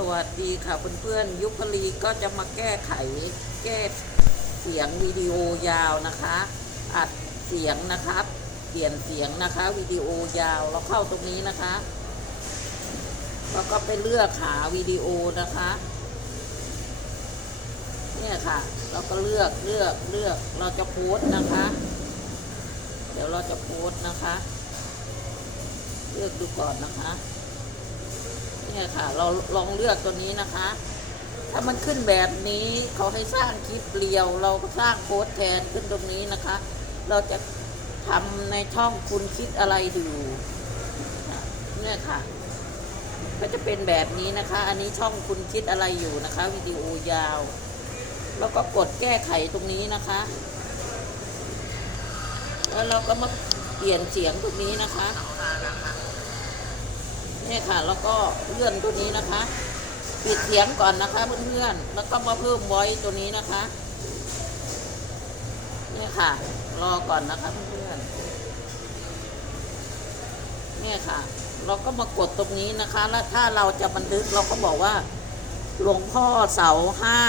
สวัสดีค่ะเพื่อนๆยุคลีก็จะมาแก้ไขแก้เสียงวิดีโอยาวนะคะ อัดเสียงนะครับเปลี่ยนเสียงนะคะวิดีโอยาวเราเข้าตรงนี้นะคะแล้วก็ไปเลือกหาวิดีโอนะคะ เนี่ยค่ะ เราก็เลือกเลือกเลือกเราจะโพสนะคะ เดี๋ยวเราจะโพสนะคะ เลือกดูก่อนนะคะ เนี่ยค่ะ เราลองเลือกตัวนี้นะคะ ถ้ามันขึ้นแบบนี้เขาให้สร้างคลิปเรียว เราก็สร้างโค้ดแทนขึ้นตรงนี้นะคะ เราจะทำในช่องคุณคิดอะไรดูเนี่ยค่ะ ก็จะเป็นแบบนี้นะคะ อันนี้ช่องคุณคิดอะไรอยู่นะคะ วิดีโอยาว แล้วก็กดแก้ไขตรงนี้นะคะ แล้วเราก็มาเปลี่ยนเสียงตรงนี้นะคะ เนี่ยค่ะ แล้วก็เลื่อนตัวนี้นะคะ ปิดเสียงก่อนนะคะเพื่อนๆแล้วก็มาเพิ่มไว้ตัวนี้นะคะเนี่ยค่ะ รอก่อนนะคะเพื่อนๆเนี่ยค่ะ เราก็มากดตรงนี้นะคะ แล้วถ้าเราจะบันทึกเราก็บอกว่าหลวงพ่อเสาห้า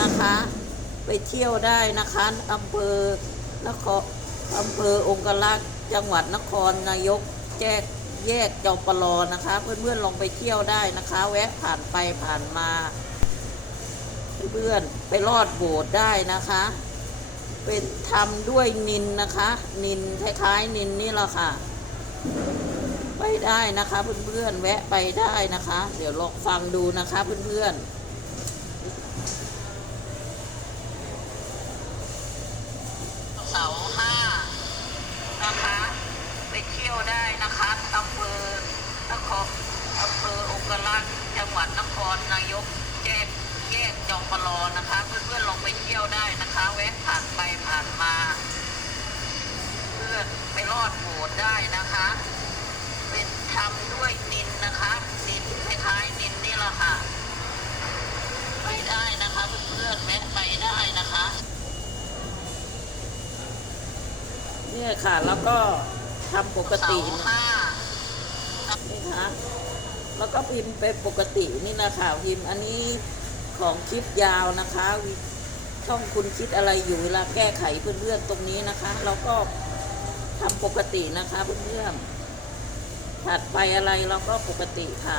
นะคะ ไปเที่ยวได้นะคะอำเภอนครอำเภอองคลักษ์จังหวัดนครนายกแจ้ แยกเจอปลอนะคะ เพื่อนๆลองไปเที่ยวได้นะคะ แวะผ่านไปผ่านมา เพื่อนๆไปรอดโบสถ์ได้นะคะ เป็นทำด้วยนินนะคะ นินคล้ายๆนินนี่แหละค่ะ ไปได้นะคะ เพื่อนๆแวะไปได้นะคะ เดี๋ยวลองฟังดูนะคะ เพื่อนๆ เสาห้านะคะ ไปเที่ยวได้นะคะอำเภอนครอำเภอองคลักษ์จังหวัดนครนายกแยกแยกจอมปลอนะคะ เพื่อนๆลองไปเที่ยวได้นะคะ แวะผ่านไปผ่านมา เพื่อนไป รอดโบสถ์ได้นะคะ เป็นทำด้วยนินนะคะนินคล้ายๆนินนี่แหละค่ะไปได้นะคะเพื่อนๆแวะไปได้นะคะเนี่ยค่ะ แล้วก็ทำปกตินะนี่ค่ะแล้วก็พิมพ์เป็นปกตินี่นะคะพิมพ์อันนี้ของคลิปยาวนะคะช่องคุณคิดอะไรอยู่เวลาแก้ไขเพื่อนๆตรงนี้นะคะเราก็ ทำปกตินะคะเพื่อนๆ ถัดไปอะไรเราก็ปกติค่ะ